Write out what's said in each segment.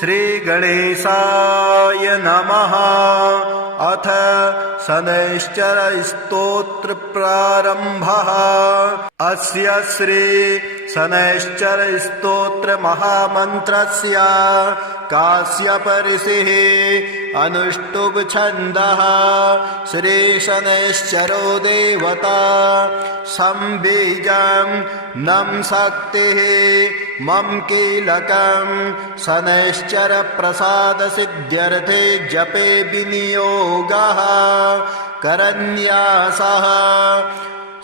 श्रीगणेशाय नमः। अथ शनैश्चरस्तोत्र प्रारम्भः। अस्य श्री शनैश्चरस्तोत्र महामन्त्रस्य काश्यप ऋषिः अनुष्टुप् छन्दः। श्री शनैश्चरो देवता संबीजं नम शक्तिः मम कीलकं शनैश्चर प्रसाद सिद्ध्यर्थे जपे विनियोगः करन्यासः।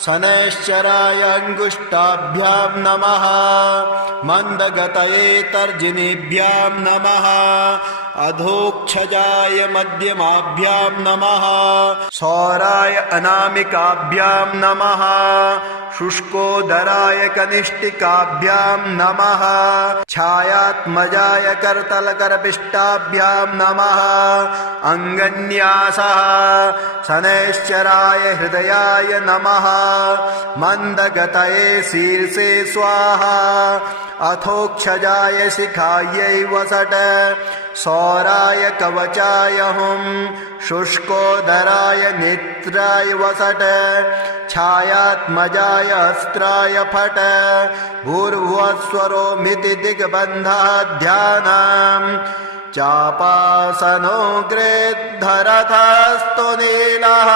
शनैश्चराय अंगुष्ठाभ्यां नमः। मंदगतये तर्जनीभ्यां नमः। अधोक्षजाय मध्यमाभ्यां नमः। सौराय अनामिकाभ्यां नमः। शुष्कोदराय कनिष्ठिकाभ्यां नमः। छायात्मजाय करतलकरपिष्टाभ्यां नमः। अंगन्यासः। शनैश्चराय हृदयाय नमः। मंदगतये शीर्षे स्वाहा। अथोक्षजाय शिखायै वसट। सौराय कवचाय हुं। शुष्कोदराय नेत्राय वसट। छायात्मजाय अस्त्राय फट। भूर्भुवस्वरोमिति दिग्बन्धः ध्यानम्। चापासनो गृद्धरथस्तु नीलः।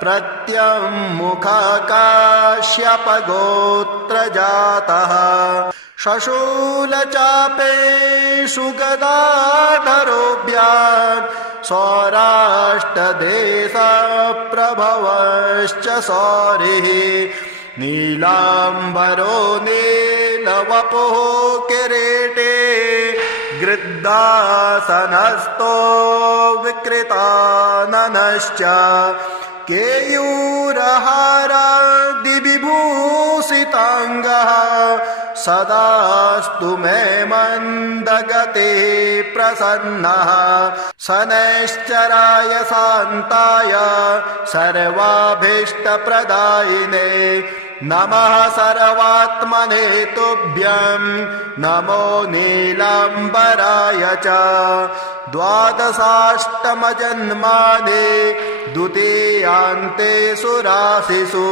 प्रत्यङ्मुखकाश्यपगोत्रजातः। शशूलचापेषु गदाधरोऽभ्यां सौराष्ट्रदेशप्रभवश्च सौरिः। नीलाम्बरो नीलवपुः किरीटे। गृध्रासनस्थो विकृताननश्च। केयूरहारादिविभूषिताङ्गः। सदास्तु मे मन्दगते प्रसन्नः। शनैश्चराय शान्ताय सर्वाभीष्टप्रदायिने नमः। सर्वात्मने तुभ्यं नमो नीलाम्बराय च। द्वादशाष्टमजन्मानि द्वितीयान्तेषु राशिषु।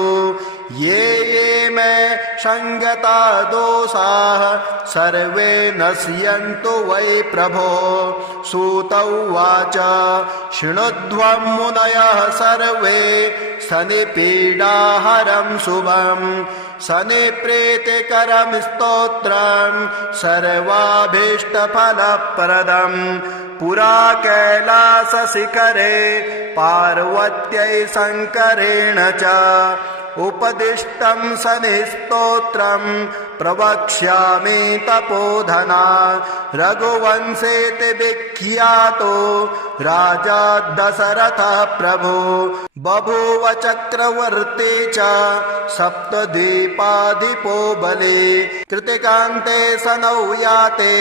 ये ये मे संगता दोषाः सर्वे नश्यन्तु वै प्रभो। सूत उवाच शृणुध्वं मुनयः सर्वे शनिपीडाहरं शुभं। शनिप्रीतिकरं स्तोत्रं सर्वाभीष्टफलप्रदम्। पुरा कैलासशिखरे पार्वत्यै शङ्करेण च उपदिष्टं शनिस्तोत्रं प्रवक्ष्यामि तपोधना। रघुवंशेति विख्यातो राजा दशरथः प्रभु। बभूव चक्रवर्ती च सप्तद्वीपाधिपो बली। कृतिकान्ते शनौ याते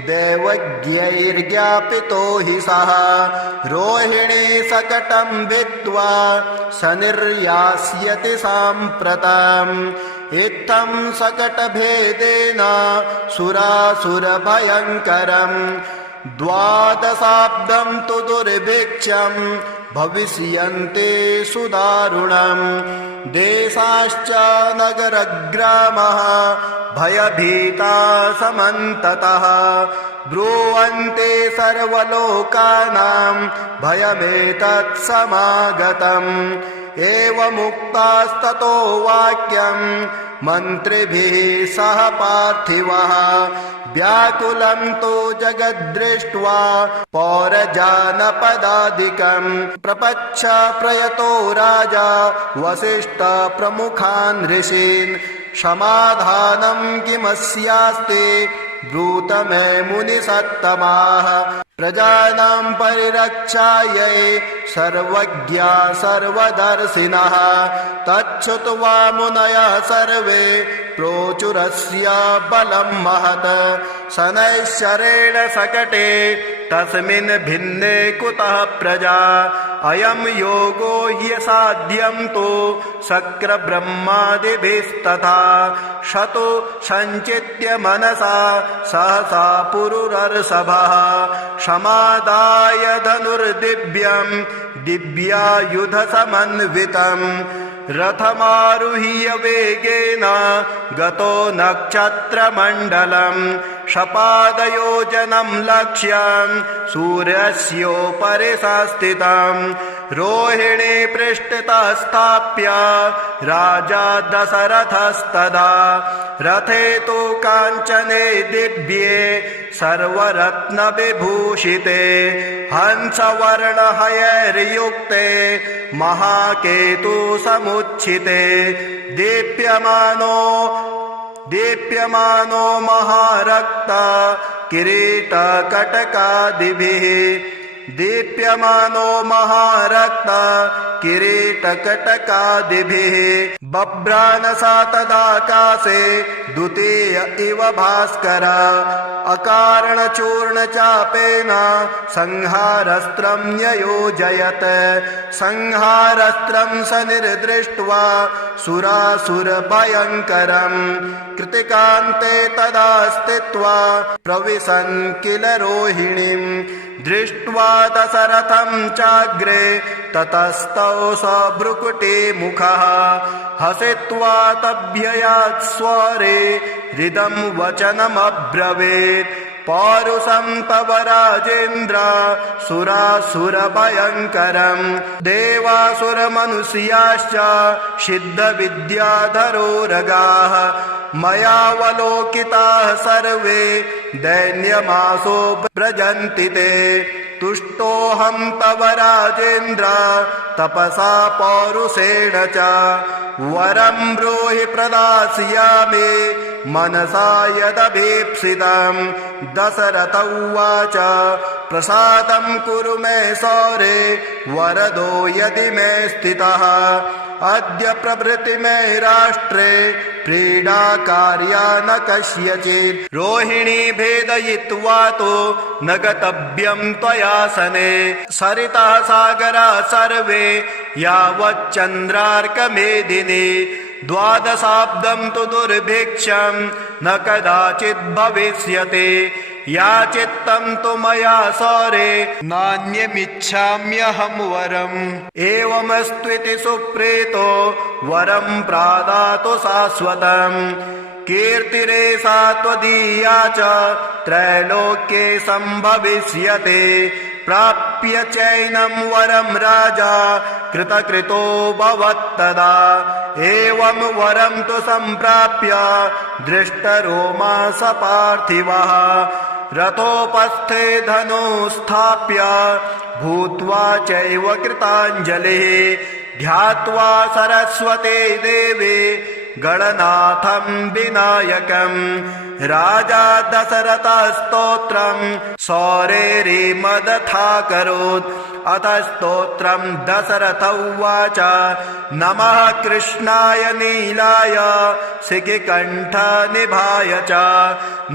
दैवज्ञैर्ज्ञापितो हि सः। रोहिणी शकटं भित्त्वा शनिर्यास्यति साम्प्रतम्। इत्थं शकटभेदेन सुरासुरभयङ्करम्। द्वादशाब्दं तु दुर्भिक्षं भविष्यन्ति सुदारुणम्। देशाश्च नगरग्रामः भयभीता समन्ततः। ब्रुवन्ते सर्वलोकानां भयमेतत् समागतम्। एवमुक्तास्ततो वाक्यं मन्त्रिभिः सह पार्थिवः। व्याकुलं तु जगद्दृष्ट्वा पौरजानपदादिकं। प्रपच्छ प्रयतो राजा वसिष्ठ प्रमुखान् ऋषीन्। समाधानं किमस्यास्ति ब्रूत मे मुनिसत्तमाः। प्रजानां परिरक्षायै सर्वज्ञा सर्वदर्शिनः तच्छ्रुत्वा मुनयः सर्वे प्रोचुरस्य बलं महत् शनैश्चरेण सकटे तस्मिन् भिन्ने कुतः प्रजा अयं योगो ह्यसाध्यं तु शक्रब्रह्मादिभिस्तथा शतो सञ्चित्य मनसा सहसा पुरुरर्षभः समादाय धनुर्दिव्यं दिव्यायुधसमन्वितं रथमारुह्य वेगेन गतो नक्षत्रमण्डलं शपादयोजनं लक्ष्यं सूर्यस्योपरि संस्थितं रोहिणी पृष्ठतः स्थाप्य राजा दशरथस्तदा रथे तु काञ्चने दिव्ये सर्वरत्नविभूषिते हंसवर्णहयैर्युक्ते महाकेतु समुच्छिते दीप्यमानो महारक्ता किरीटकटकादिभिः दीप्यमानो महारक्ता किरीटकटकादिभिः बभ्रानसा तदाकाशे द्वितीय इव भास्कर अकारणचूर्णचापेन संहारस्त्रं न्ययोजयत् संहारस्त्रं स निर्दृष्ट्वा सुरासुरभयङ्करं कृतिकान्ते तदा स्थित्वा प्रविशन् किल रोहिणीं दृष्ट्वा दशरथं चाग्रे ततस्तौ स भ्रुकुटी मुखः हसित्वा तभ्ययात् स्वरे हृदं वचनमब्रवीत् पौरुषं तव राजेन्द्र सुरासुरभयङ्करं देवासुरमनुष्याश्च सिद्धविद्याधरोरगाः मयावलोकिताः सर्वे दैन्यमासो व्रजन्ति ते तुष्टोऽहं तव राजेन्द्र तपसा पौरुषेण च वरं ब्रूहि प्रदास्यामि मनसा यदभीप्सितं दशरथ उवाच प्रसादं कुरु मे सौरे वरदो यदि मे स्थितः अद्य प्रभृति मे राष्ट्रे प्रीडा कार्या न कस्यचित् रोहिणी भेदयित्वा तो न गतव्यं त्वया सने सरितः सागरा सर्वे यावच्चन्द्रार्कमेदिनी द्वादशाब्दं तु दुर्भिक्षं न कदाचित् भविष्यति याचित्तं तु मया सौरे नान्यमिच्छाम्यहं वरम् एवमस्त्विति सुप्रीतो वरं प्रादातु शाश्वतम् कीर्तिरेषा त्वदीया च त्रैलोक्ये सम्भविष्यते प्राप्य चैनं वरं राजा कृतकृतो भवत्तदा एवं वरं तु सम्प्राप्य दृष्टरोमा स पार्थिवः रथोपस्थे धनुस्थाप्य भूत्वा चैव कृताञ्जलिः ध्यात्वा सरस्वते देवे गणनाथं विनायकं राजा दशरथस्तोत्रं सौरेरिमदथाकरोत् अथ स्तोत्रं दशरथ उवाच नमः कृष्णाय नीलाय शिखिकण्ठनिभाय च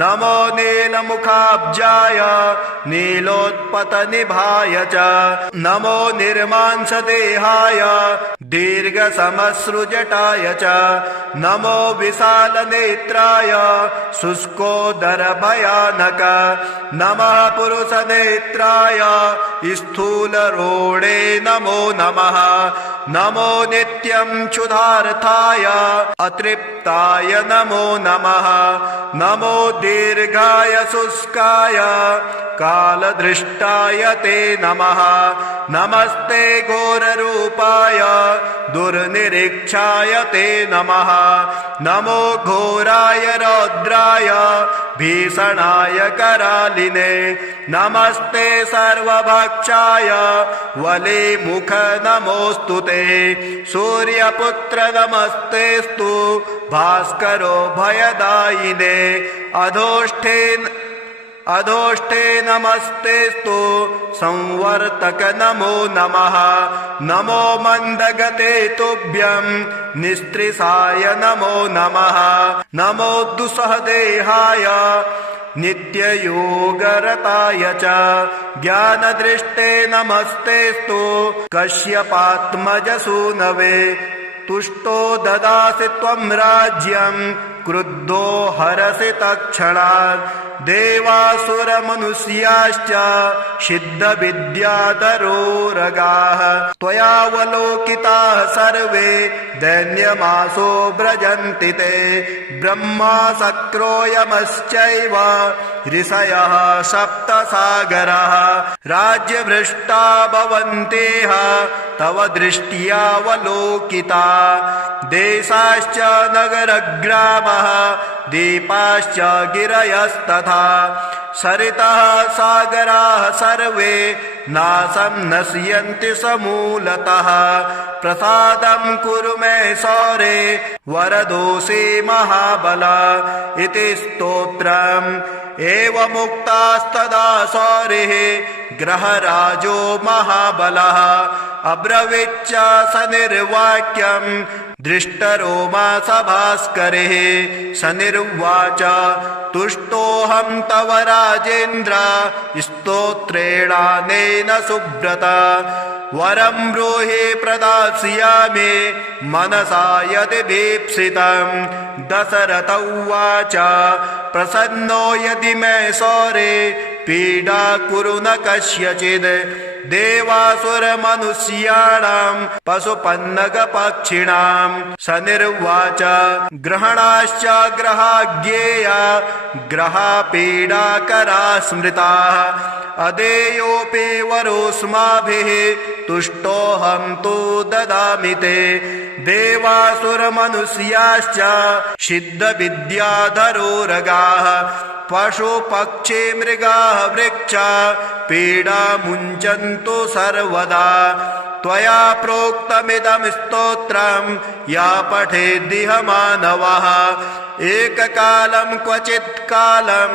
नमो नीलमुखाब्जाय नीलोत्पतनिभाय च नमो निर्मांसदेहाय दीर्घसमश्रुजटाय च नमो विशालनेत्राय शुष्कोदरभयानक नमः पुरुषनेत्राय स्थूलरोणे नमो नमः नमो नित्यं क्षुधार्थाय अतृप्ताय नमो नमः नमो दीर्घाय शुष्काय कालदृष्टाय ते नमः नमस्ते घोररूपाय दुर्निरीक्षाय ते नमः नमो घोराय रौद्राय भीषणाय करालिने नमस्ते सर्वभक्षाय वलिमुख नमोऽस्तु ते सूर्यपुत्र नमस्तेस्तु भास्करो भयदायिने अधोष्ठे नमस्तेस्तु संवर्तक नमो नमः। नमो मन्दगते तुभ्यं निस्त्रिसाय नमो नमः। नमो दुस्सहदेहाय नित्ययोगरताय च ज्ञानदृष्टे नमस्तेस्तु कश्यपात्मजसूनवे। तुष्टो ददासि त्वं राज्यं क्रुद्धो हरसि तत्क्षणात्। देवासुरमनुष्याश्च सिद्धविद्याधरोरगाः त्वयावलोकिताः सर्वे दैन्यमासो व्रजन्ति ते। ब्रह्मा शक्रो यमश्चैव ऋषयः सप्तसागराः राज्यभ्रष्टा भवन्तेह तव दृष्ट्यावलोकिता। देशाश्च नगरग्रामः दीपाश्च गिरयस्तथा सरितः सागराः सर्वे नाशं नश्यन्ति समूलतः। प्रसादं कुरु मे सौरे वरदोषे महाबल इति स्तोत्रम्। एवमुक्तास्तदा सौरिः ग्रहराजो महाबलः अब्रवीच्च सनिर्वाक्यं दृष्टरोमा सभास्करिः। सनिर्वाच तुष्टोऽहं तव राजेन्द्र स्तोत्रेणानेन सुब्रत। वरं ब्रूहि प्रदास्यामि मनसा यदि भीप्सितं। दशरथ उवाच प्रसन्नो यदि मे सौरे पीडा कुरु न कस्यचित्। देवासुरमनुष्याणां पशुपन्नगपक्षिणां। सनिर्वाच ग्रहणाश्च ग्रहाज्ञेया ग्रहापीडाकरा स्मृताः। अदेयोऽपि वरोऽस्माभिः तुष्टोऽहं तु ददामि ते। देवासुरमनुष्याश्च सिद्धविद्याधरोरगाः पशुपक्षी मृगाः वृक्षा पीडा मुञ्चन्तु सर्वदा। त्वया प्रोक्तमिदं स्तोत्रं या पठेद्दिह मानवः। एककालं क्वचित् कालं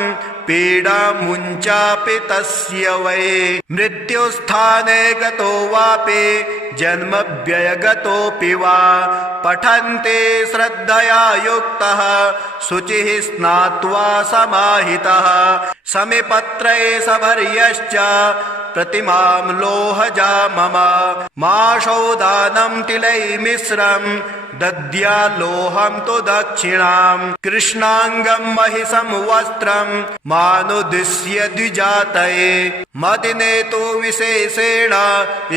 पीडा मुञ्चापि तस्य वै। मृत्युस्थाने गतो वापि जन्मव्ययगतोऽपि वा। पठन्ते श्रद्धया युक्तः शुचिः स्नात्वा समाहितः। समिपत्रे सभर्यश्च प्रतिमां लोहजा मम। माशौदानं तिलैर्मिश्रं दद्याल्लोहं तु दक्षिणाम्। कृष्णाङ्गं महिषं वस्त्रं मानुदिश्य द्विजातये। मदिने तु विशेषेण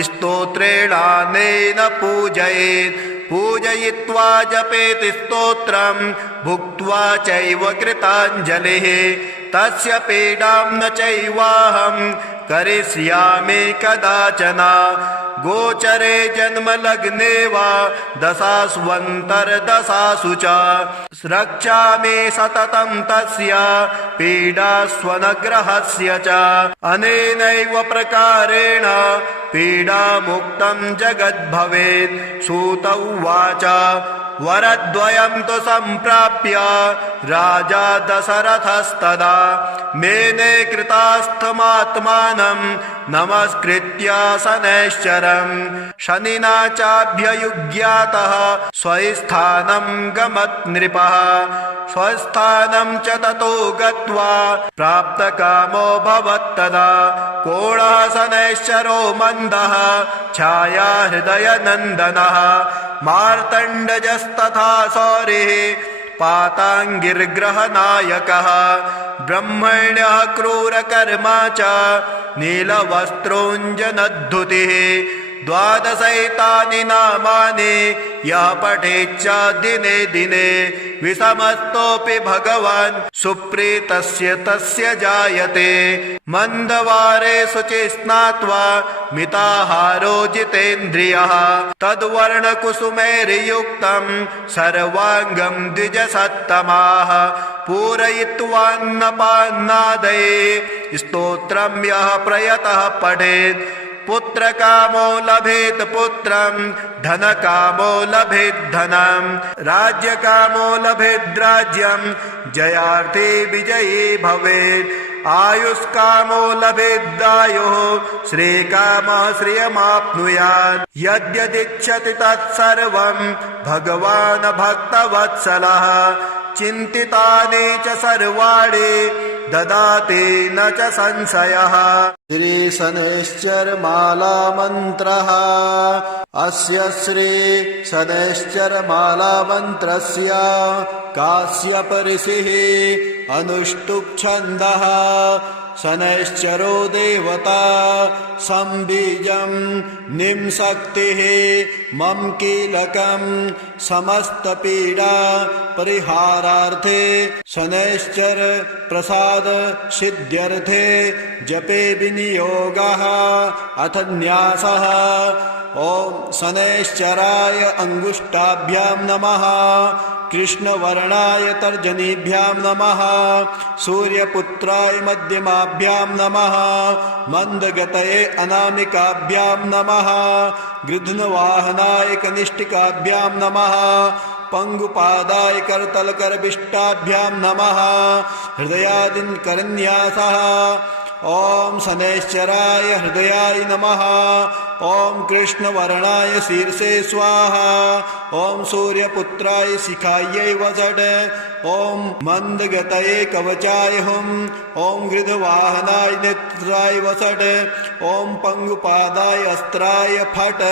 स्तोत्रेणानेन पूजयेत्। पूजयित्वा जपेत् स्तोत्रं भुक्त्वा चैव कृताञ्जलिः। तस्य पीडां न चैवाहं करिष्यामि कदाचन। गोचरे जन्मलग्ने वा दशास्वन्तर्दशासु च। रक्षामि सततं तस्य पीडास्वनग्रहस्य च। अनेनैव प्रकारेण पीडामुक्तं जगद्भवेत्। सूत उवाच वरद्वयं तु सम्प्राप्य राजा दशरथस्तदा। मेने कृतास्थमात्मानं नमस्कृत्य शनैश्चरम्। शनिना चाभ्ययुज्ञातः स्वस्थानं गमत् नृपः। स्वस्थानं च ततो गत्वा प्राप्तकामो भवत्तदा। कोणः शनैश्चरो मन्दः छाया हृदयनन्दनः। मार्तण्डजस्तथा सौरिः पाताङ्गिर्ग्रहनायकः। ब्रह्मण्यः क्रूरकर्मा च नीलवस्त्रोऽञ्जनद्धुतिः। द्वादशैतानि नामानि यः पठेच्च दिने दिने। विषमस्तोऽपि भगवान् सुप्रीतस्य तस्य जायते। मन्दवारे शुचि स्नात्वा मिताहारो जितेन्द्रियः। तद्वर्णकुसुमैर्युक्तं सर्वाङ्गं द्विजसत्तमाः। पूरयित्वान्नपान्नादये स्तोत्रं यः प्रयतः पठेत्। पुत्रकामो लभेत् पुत्रं धनकामो लभेत् धनं। राज्यकामो लभेत् राज्यं जयार्थी विजयी भवेत्। आयुष्कामो लभेद्दायुः श्रीकामः श्रियमाप्नुयात् यद्यदिच्छति तत्सर्वं भगवान् भक्तवत्सलः चिन्तितानि च सर्वाणि ददाति न च संशयः। श्री शनैश्चरमाला मन्त्रः। अस्य श्री शनैश्चरमाला मन्त्रस्य काश्यप ऋषिः अनुष्टुप् छन्दः। शनैश्चरो देवता संबीजं निम्शक्तिः मम कीलकं समस्तपीडा परिहारार्थे शनैश्चर प्रसाद सिद्ध्यर्थे जपे विनियोगः अथ न्यासः। ओम शनैश्चराय अंगुष्ठाभ्यां नमः। कृष्णवर्णाय तर्जनीभ्यां नमः। सूर्यपुत्राय मध्यमाभ्यां नमः। मंदगतये अनामिकाभ्यां नमः। गृध्नवाहनाय कनिष्ठिकाभ्यां नमः। पंगुपादाय करतलकरविष्टाभ्यां नमः। हृदयादिकरन्यासः। ओम शनैश्चराय हृदयाय नमः। ओम कृष्णवर्णाय शीर्षे स्वाहा। ओम सूर्यपुत्राय शिखायै वषट्। ओम मंदगतये कवचाय हुम्। ओम गृध्रवाहनाय नेत्राय वषट्। ओम पंगुपादाय अस्त्राय फट्।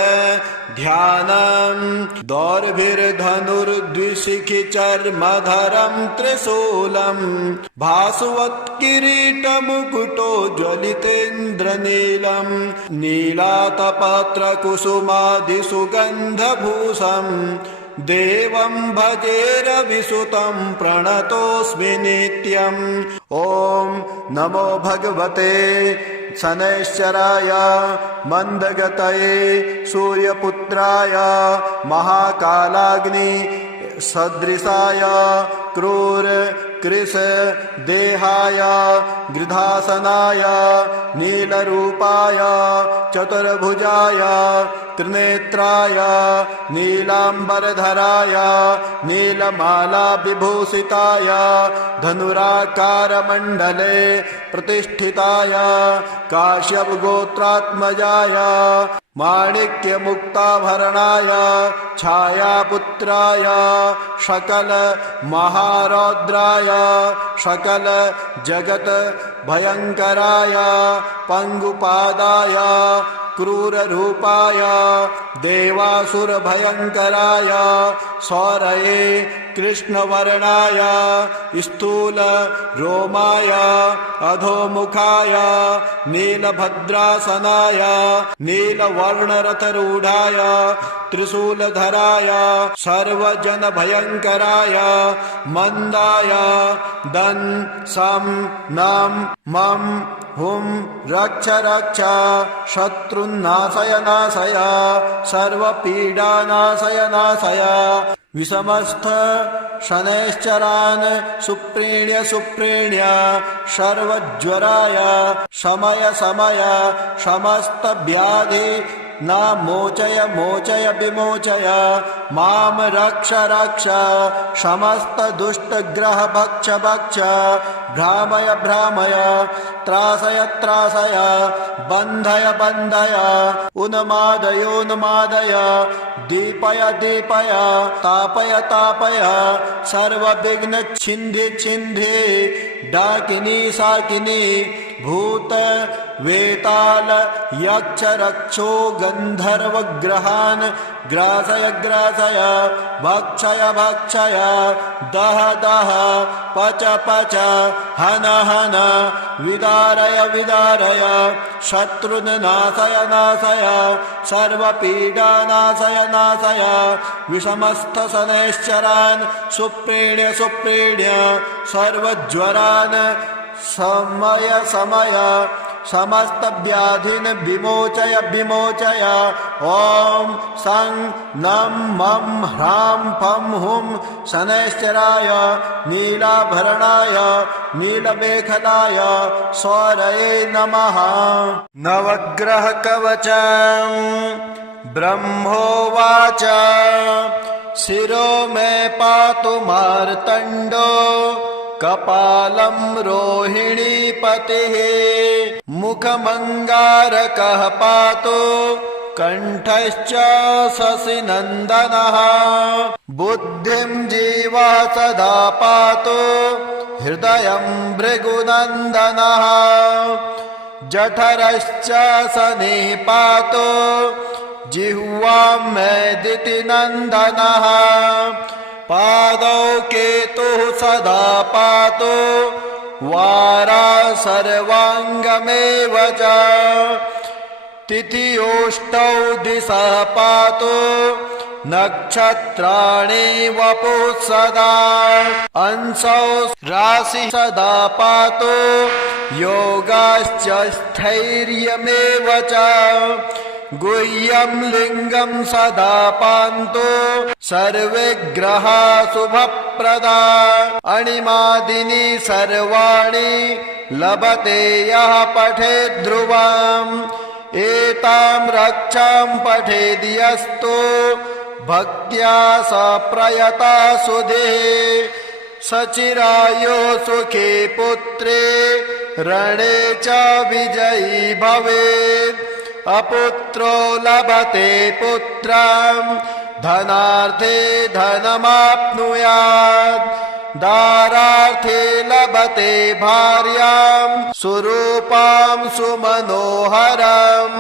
ध्यानम् दौर्भिर्धनुर्द्विशिखिचर्मधरं त्रिशूलम् भासुवत्किरीटमुकुटो ज्वलितेन्द्रनीलम् नीलातपत्रकुसुमादिसुगन्धभूषम् देवं भजेरविसुतं प्रणतोऽस्मि नित्यम्। ओम नमो भगवते शनैश्चराय मंदगतये सूर्यपुत्राय महाकालाग्नि सदृशाय क्रूर कृश देहाय गृधासनाय नीलरूपाय चतुर्भुजाय त्रिनेत्राय नीलांबरधराय नीलमाला विभूषिताय धनुराकारमण्डले प्रतिष्ठिताय काश्यप गोत्रात्मजाय माणिक्यमुक्ताभरणाय छायापुत्राय सकल महारौद्राय सकल जगत भयंकराय पंगुपादाय क्रूररूपाय देवासुर भयंकराय सौरये कृष्णवर्णाय स्थूल रोमाय अधोमुखाय नीलभद्रासनाय नीलवर्णरथरूढ़ाय त्रिशूलधराय सर्वजन भयंकराय मंदाय दं सं नम मम हुम रक्ष रक्ष शत्रुन्नाशय नाशय सर्वपीडानाशय नाशय। विषमस्थ शनैश्चरान् सुप्रीण्य सुप्रीण्य सर्वज्वराय शमय शमय समस्त व्याधि न मोचय मोचय विमोचय माम रक्ष रक्ष समस्त दुष्ट ग्रह भक्ष भक्ष भ्रामय भ्रामय त्रासय त्रासय बन्धय बन्धय उन्मादय उन्मादय दीपय दीपय तापय तापय सर्वविघ्न छिन्धि छिन्धि डाकिनी साकिनी भूत वेताल यक्ष रक्षो गंधर्व ग्रहान् ग्रासय ग्रासय भक्षय भक्षय दह दह पच पच हन हन विदारय विदारय शत्रुन् नाशय नाशय सर्वपीडा नाशय नाशय। विषमस्थ शनैश्चरान् सुप्रीण्य सुप्रीण्य सर्वज्वरान् समय समय समस्त व्याधिन विमोचय विमोचय। ओम सं नम मम ह्रां फं हुं शनैश्चराय नीलाभरणाय नीलमेखलाय सौरये नमः। नवग्रह कवचम् ब्रह्मोवाच शिरो मे पातु मार्तण्डो कपालं रोहिणी पतिः मुखमङ्गारकः पातु कण्ठश्च शशिनन्दनः बुद्धिं जीवः सदा पातु हृदयं भृगुनन्दनः जठरश्च शनिः पातु जिह्वां मैदितिनन्दनः पादौ केतुः सदा पातु वारा सर्वाङ्गमेव च तिथियोष्टौ दिशः पातु नक्षत्राणि वपुः सदा अंशौ राशि सदा पातु योगाश्च स्थैर्यमेव च गुह्यं लिङ्गं सदा पान्तु सर्वे ग्रहा शुभप्रदा अणिमादीनि सर्वाणि लभते यः पठेत् ध्रुवम् एतां रक्षां पठेद्यस्तु भक्त्या स प्रयता सुधीः सचिरायो सुखे पुत्रे रणे च विजयी भवेत् अपुत्रो लभते पुत्रं धनार्थे धनमाप्नुयात् दारार्थे लभते भार्यां सुरूपां सुमनोहरम्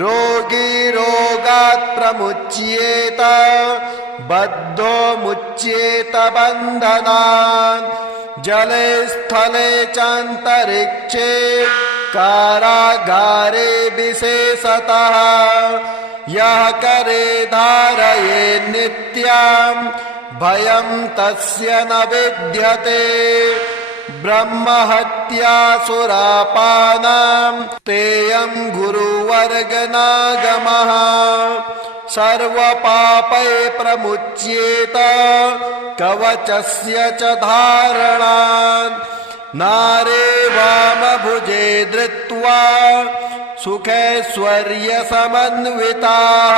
रोगी रोगात् प्रमुच्येत बद्धो मुच्येत बन्धनात् जले स्थले चान्तरिक्षे कारागारे विशेषतः यः करे धारये नित्यं भयं तस्य न विद्यते ब्रह्महत्यासुरापानां तेयं गुरुवर्गनागमः सर्वपापै प्रमुच्येत कवचस्य च धारणात् नारे वामभुजे धृत्वा सुखैश्वर्यसमन्विताः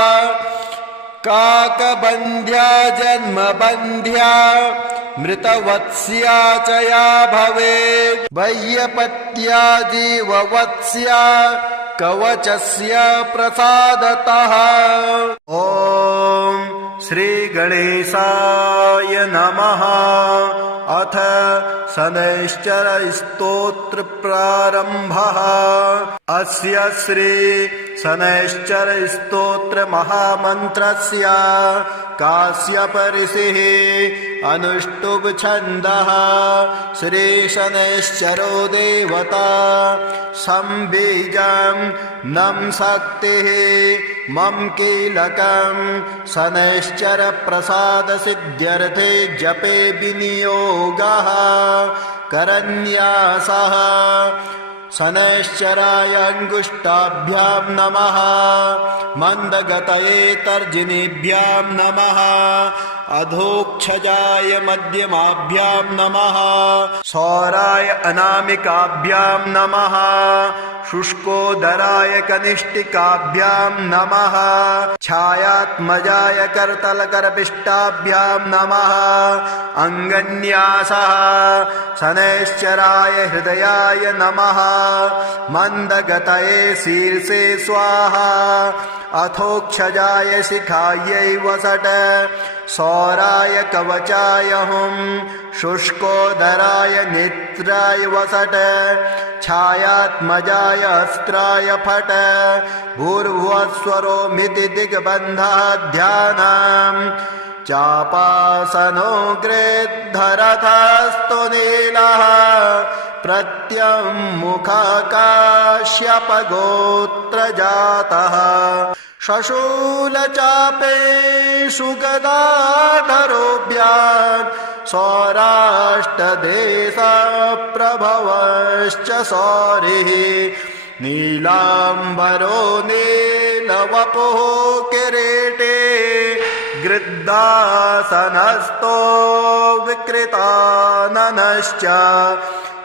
काकबन्ध्या जन्मबन्ध्या मृतवत्स्या च या भवेत् वैयपत्या जीववत्स्या कवचस्य प्रसादतः। ॐ श्रीगणेशाय नमः। अथ शनैश्चरस्तोत्र प्रारम्भः। अस्य श्री शनैश्चरस्तोत्र महामन्त्रस्य काश्यप ऋषिः अनुष्टुप् छन्दः। श्री शनैश्चरो देवता संबीजं नं शक्तिः मम कीलकं शनैश्चर प्रसाद सिद्ध्यर्थे जपे विनियोगः करन्यासः। शनैश्चराय अंगुष्ठाभ्यां नमः। मंदगतये तर्जनीभ्यां नमः। अधोक्षजाय मध्यमाभ्यां नमः। सौराय अनामिकाभ्यां नमः। शुष्कोदराय कनिष्ठिकाभ्यां नमः। छायात्मजाय करतलकरपिष्टाभ्यां नमः। अंगन्यासः। शनैश्चराय हृदयाय नमः। मंदगतये शीर्षे स्वाहा। अथोक्षजाय शिखायै वसट। सौराय कवचाय हुं। शुष्कोदराय नेत्राय वसट। छायात्मजाय अस्त्राय फट। भूर्भुवस्वरोमिति दिग्बन्धः ध्यानम्। चापासनो गृद्धरथस्तु नीलः। प्रत्यङ्मुखकाश्यपगोत्रजातः। शशूलचापेषु गदाधरोऽभ्याम्। सौराष्ट्रदेशप्रभवश्च सौरिः। नीलाम्बरो नीलवपुः किरीटे। गृद्धासनस्थो विकृताननश्च।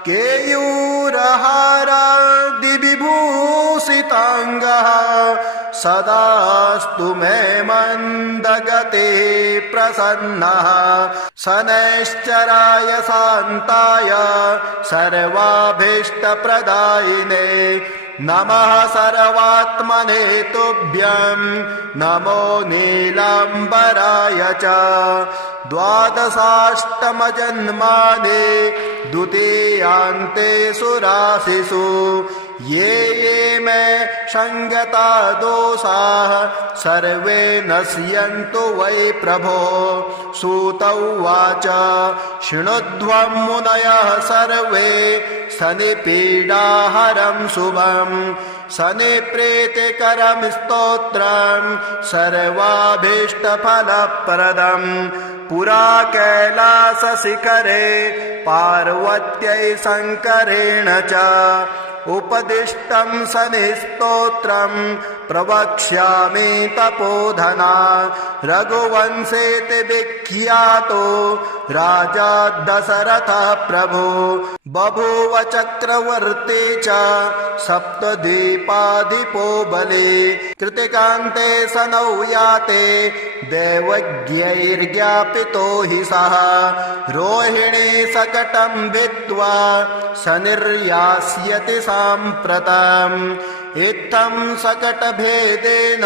केयूरहारादिविभूषिताङ्गः। सदा तदास्तु मे मन्दगते प्रसन्नः शनैश्चराय शान्ताय सर्वाभीष्टप्रदायिने नमः सर्वात्मने तुभ्यं नमो नीलाम्बराय च द्वादशाष्टमजन्मानि द्वितीयान्ते सुराशिषु ये ये मे संगता दोषाः सर्वे नश्यन्तु वै प्रभो। सूत उवाच शृणुध्वं मुनयः सर्वे शनिपीडाहरं शुभं शनिप्रीतिकरं स्तोत्रं सर्वाभीष्टफलप्रदं पुरा कैलासशिखरे पार्वत्यै शङ्करेण च उपदिष्टं शनिस्तोत्रं प्रवक्ष्यामि तपोधना रघुवंशेति विख्यातो राजा दशरथः प्रभु बभूव चक्रवर्ती च सप्तद्वीपाधिपो बली कृतिकान्ते शनौ याते दैवज्ञैर्ज्ञापितो हि सः रोहिणी शकटं भित्त्वा शनिर्यास्यति साम्प्रतम् इत्थं शकटभेदेन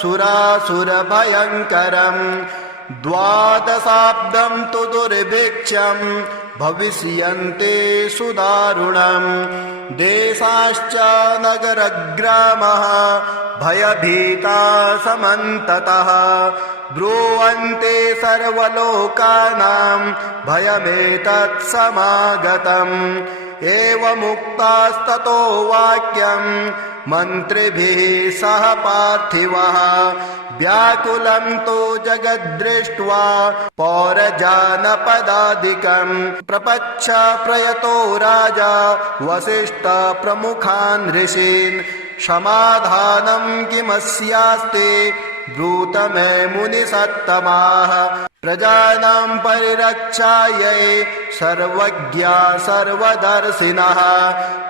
सुरासुरभयङ्करम् द्वादशाब्दं तु दुर्भिक्षं भविष्यन्ते सुदारुणम् देशाश्च नगरग्रामः भयभीता समन्ततः ब्रुवन्ते सर्वलोकानां भयमेतत् समागतम् एवमुक्तास्ततो वाक्यं मन्त्रिभिः सह पार्थिवः व्याकुलं तु जगद्दृष्ट्वा पौरजानपदादिकं प्रपच्छ प्रयतो राजा वसिष्ठ प्रमुखान् ऋषीन् समाधानं किमस्यास्ति ब्रूत मे मुनिसत्तमाः प्रजानां परिरक्षायै सर्वज्ञा सर्वदर्शिनः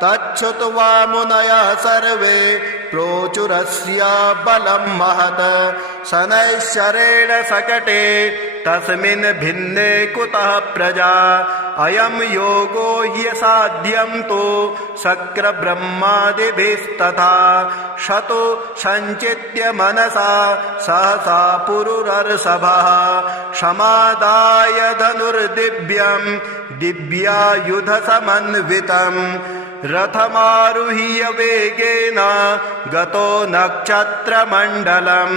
तच्छ्रुत्वा मुनयः सर्वे प्रोचुरस्य बलं महत् शनैश्चरेण शकटे तस्मिन् भिन्ने कुतः प्रजा अयं योगो ह्यसाध्यं तु शक्रब्रह्मादिभिस्तथा शतो सञ्चित्य मनसा सहसा पुरुरर्षभः समादाय धनुर्दिव्यं दिव्यायुधसमन्वितम् रथमारुह्य वेगेन गतो नक्षत्रमण्डलम्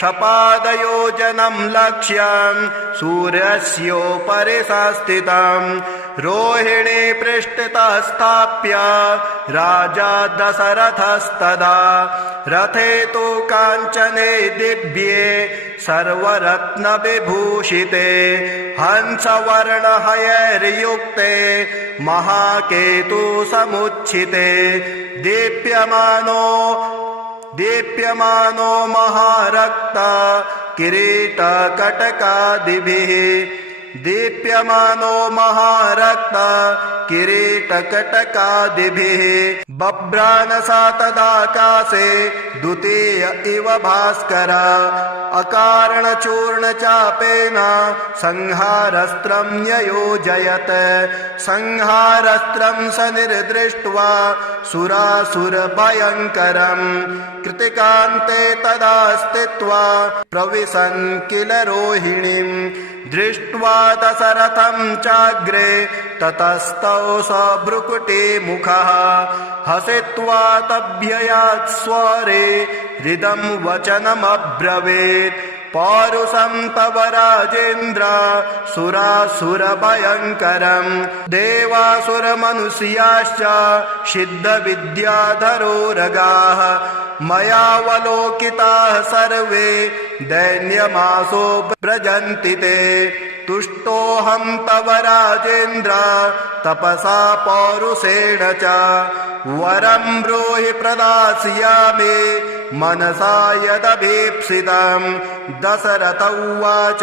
शपादयोजनं लक्ष्यं सूर्यस्योपरि संस्थितं रोहिणी पृष्ठतः स्थाप्य राजा दशरथस्तदा रथे तु काञ्चने दिव्ये सर्वरत्नविभूषिते हंसवर्णहयैर्युक्ते महाकेतु समुच्छिते दीप्यमानो महारक्ता किरीटकटकादिभिः दीप्यमानो महारक्ता किरीटकटकादिभिः बभ्रानसा तदाकाशे द्वितीय इव भास्कर अकारणचूर्णचापेन संहारस्त्रं न्ययोजयत् संहारस्त्रं शनिर्दृष्ट्वा सुरासुरभयङ्करम् कृतिकान्ते तदा स्थित्वा प्रविशन् किल रोहिणीम् दृष्ट्वा दशरथं चाग्रे ततस्तौ स भ्रुकुटिमुखः हसित्वा तभ्ययात् स्वरे हृदं वचनमब्रवीत् पौरुषं तव राजेन्द्र सुरासुरभयङ्करम् देवासुरमनुष्याश्च सिद्धविद्याधरोरगाः मयावलोकिताः सर्वे दैन्यमासो व्रजन्ति ते तुष्टोऽहं तव राजेन्द्र तपसा पौरुषेण च वरं ब्रूहि प्रदास्यामि मनसा यदभीप्सितं दशरथ उवाच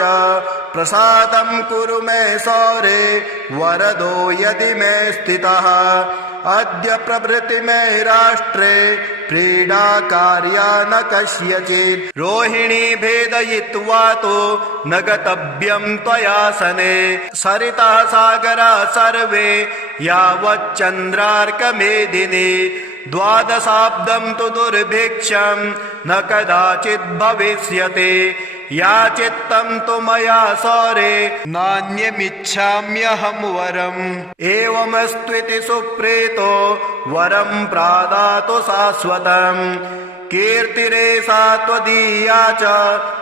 प्रसादं कुरु मे सौरे वरदो यदि मे स्थितः अद्य प्रभृति मे राष्ट्रे प्रीडा कार्या न कस्यचित् रोहिणी भेदयित्वा तो न गतव्यं त्वयासने सरितः सागरा सर्वे यावच्चन्द्रार्कमेदिनी द्वादशाब्दं तु दुर्भिक्षं न कदाचित् भविष्यति याचितं तु मया सौरे नान्यमिच्छाम्यहं वरम् एवमस्त्विति सुप्रीतो वरं प्रादातु शाश्वतम् कीर्तिरेषा त्वदीया च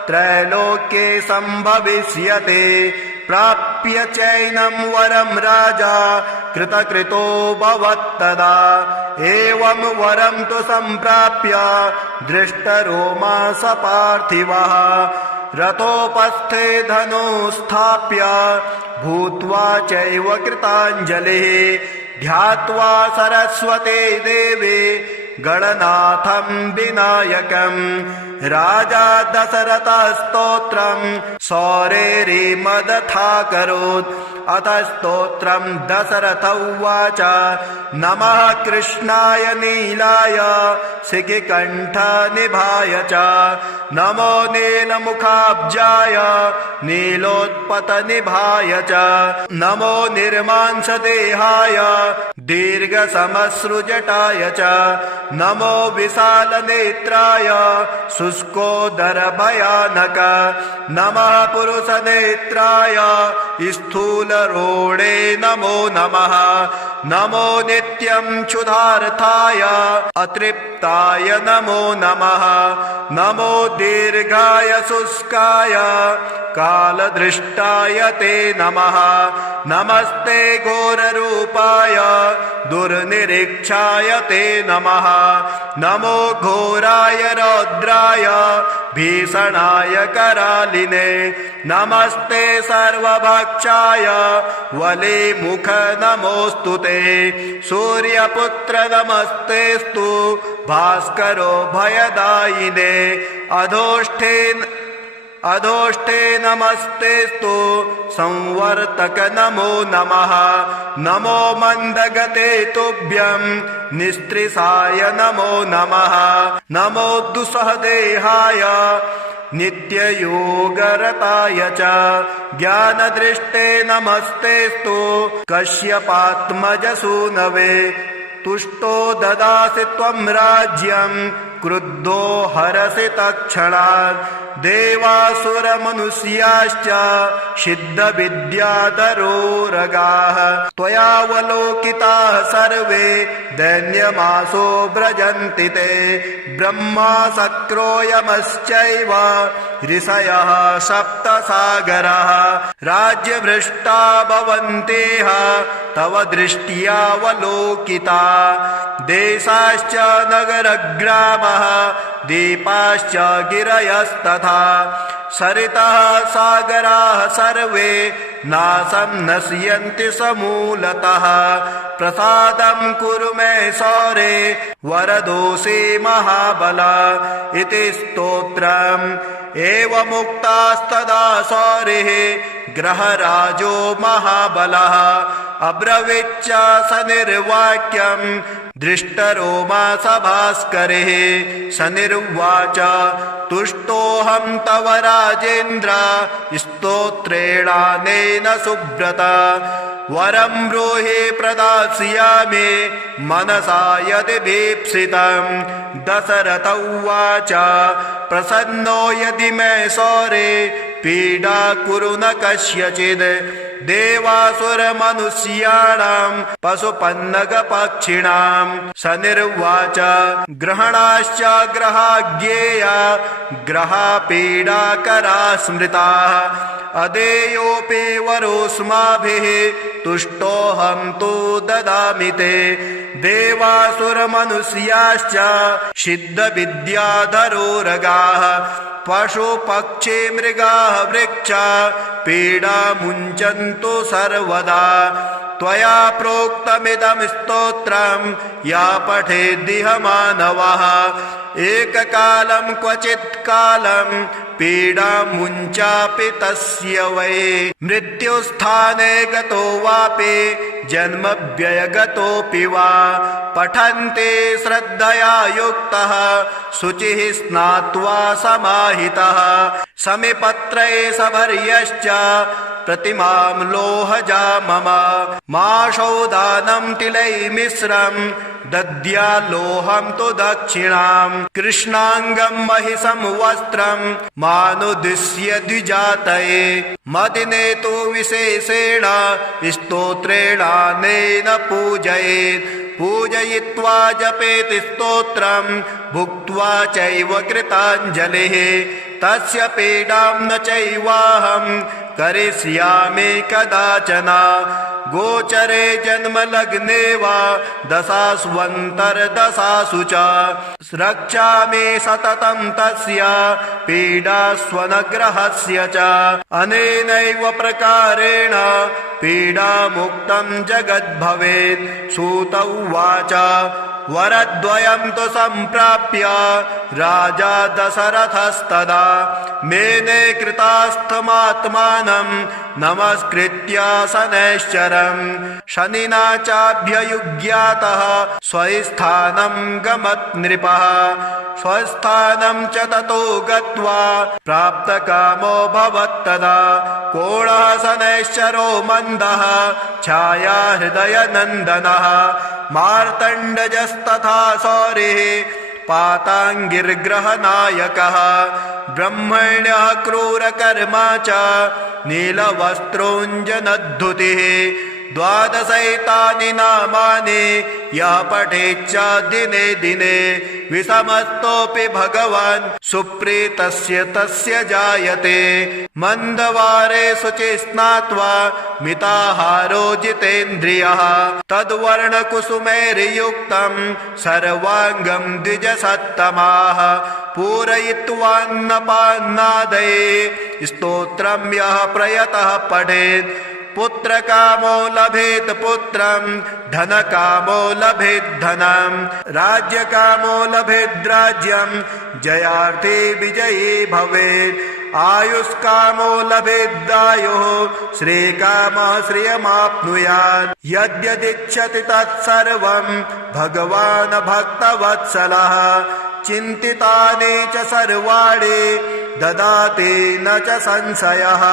त्रैलोक्ये सम्भविष्यते प्राप्य चैनं वरं राजा कृतकृतो भवत्तदा एवं वरं तु सम्प्राप्य दृष्टरोमा स पार्थिवः रथोपस्थे धनुस्थाप्य भूत्वा चैव कृताञ्जलिः ध्यात्वा सरस्वते देवे गणनाथं विनायकम् राजा दशरथस्तोत्रं सौरेरिमदथाकरोत् अथ स्तोत्रं दशरथ उवाच नमः कृष्णाय नीलाय शिखिकण्ठनिभाय च नमो नीलमुखाब्जाय नीलोत्पतनिभाय च नमो निर्मांसदेहाय दीर्घसमश्रुजटाय च नमो विशालनेत्राय शुष्कोदरभयानक नमः पुरुषनेत्राय स्थूलरोणे नमो नमः नमो नित्यं क्षुधार्थाय अतृप्ताय नमो नमः नमो दीर्घाय शुष्काय कालदृष्टाय ते नमः नमस्ते घोररूपाय दुर्निरीक्षाय ते नमः नमो घोराय रौद्राय भीषणाय करालिने नमस्ते सर्वभक्षाय वलिमुख नमोऽस्तु ते सूर्यपुत्र नमस्तेस्तु भास्करो भयदायिने अधोष्ठे नमस्तेस्तु संवर्तक नमो नमः नमो मन्दगते तुभ्यं निस्त्रिसाय नमो नमः नमो दुस्सहदेहाय नित्ययोगरताय च ज्ञानदृष्टे नमस्तेस्तु कश्यपात्मजसूनवे तुष्टो ददासि त्वं राज्यं क्रुद्धो हरसि तत्क्षणात् देवासुरमनुष्याश्च सिद्धविद्याधरोरगाः त्वयावलोकिताः सर्वे दैन्यमासो व्रजन्ति ते ब्रह्मा शक्रो यमश्चैव ऋषयः सप्तसागराः राज्यभ्रष्टा भवन्तेह तव दृष्ट्यावलोकिता देशाश्च नगरग्रामः दीपाश्च गिरयस्तथा सरितः सागराः सर्वे नाशं नश्यन्ति समूलतः प्रसादं कुरु मे सौरे वरदोषे महाबल इति स्तोत्रम् एवमुक्तास्तदा सौरिः ग्रहराजो महाबलः अब्रवीच्च स निर्वाक्यं दृष्टरोमा स भास्करिः स निर्वाच तुष्टोऽहं तव राजेन्द्र स्तोत्रेणानेन सुब्रत वरं ब्रूहि प्रदास्यामि मनसा यदि भीप्सितं दशरथ उवाच प्रसन्नो यदि मे सौरे पीडा कुरु न कस्यचिद् देवासुरमनुष्याणां पशुपन्नगपक्षिणां स निर्वाच ग्रहणाश्च ग्रहाज्ञेया ग्रहापीडाकरा स्मृताः अदेयोऽपि वरोऽस्माभिः तुष्टोऽहं तु ददामि ते देवासुरमनुष्याश्च सिद्धविद्याधरोरगाः पशुपक्षी मृगाः वृक्षा पीडा मुञ्चन्तु सर्वदा त्वया प्रोक्तमिदं स्तोत्रं या पठेद्दिह मानवः एककालं क्वचित् कालं पीडा मुञ्चापि तस्य वै मृत्युस्थाने गतो वापि जन्मव्ययगतोऽपि वा पठन्ते श्रद्धया युक्तः शुचिः स्नात्वा समाहितः समिपत्रे सभर्यश्च प्रतिमां लोहजा मम माशौदानं तिलैर्मिश्रं दद्याल्लोहं तु दक्षिणां कृष्णाङ्गं महिषं वस्त्रं मानुदिश्य द्विजातये मदिने तु विशेषेण स्तोत्रेणानेन पूजयेत् पूजयित्वा जपेत् स्तोत्रं भुक्त्वा चैव कृताञ्जलिः तस्य पीडां न चैवाहं करिष्यामि कदाचन गोचरे जन्मलग्ने वा दशास्वन्तर्दशासु च रक्षामि सततं तस्य पीडास्वनग्रहस्य च अनेनैव प्रकारेण पीडामुक्तं जगद्भवेत् सूत उवाच वरद्वयं तु सम्प्राप्य राजा दशरथस्तदा मेने कृतास्थमात्मानं नमस्कृत्य शनैश्चरं शनिना चाभ्ययुज्ञातः स्वस्थानं गमत् नृपः स्वस्थानं च ततो गत्वा प्राप्तकामो भवत्तदा कोणः शनैश्चरो मन्दः छाया हृदयनन्दनः मार्तण्डजस्तथा सौरिः पाताङ्गिर्ग्रहनायकः ब्रह्मण्यः क्रूरकर्मा च नीलवस्त्रोऽञ्जनद्धुतिः द्वादशैतानि नामानि यः पठेच्च दिने दिने विषमस्तोऽपि भगवान् सुप्रीतस्य तस्य जायते मन्दवारे शुचि स्नात्वा मिताहारो जितेन्द्रियः तद्वर्णकुसुमैर्युक्तं सर्वाङ्गं द्विजसत्तमाः पूरयित्वान्नपान्नादये स्तोत्रं यः प्रयतः पठेत् पुत्रकामो लभेत् पुत्रं धनकामो लभेत् धनं राज्यकामो लभेत् राज्यं जयार्थे विजयी भवेत् आयुष्कामो लभेदायुः श्रीकामः श्रियमाप्नुयात् यद्यदिच्छति तत्सर्वं भगवान् भक्तवत्सलः चिन्तितानि च सर्वाणि ददाति न च संशयः।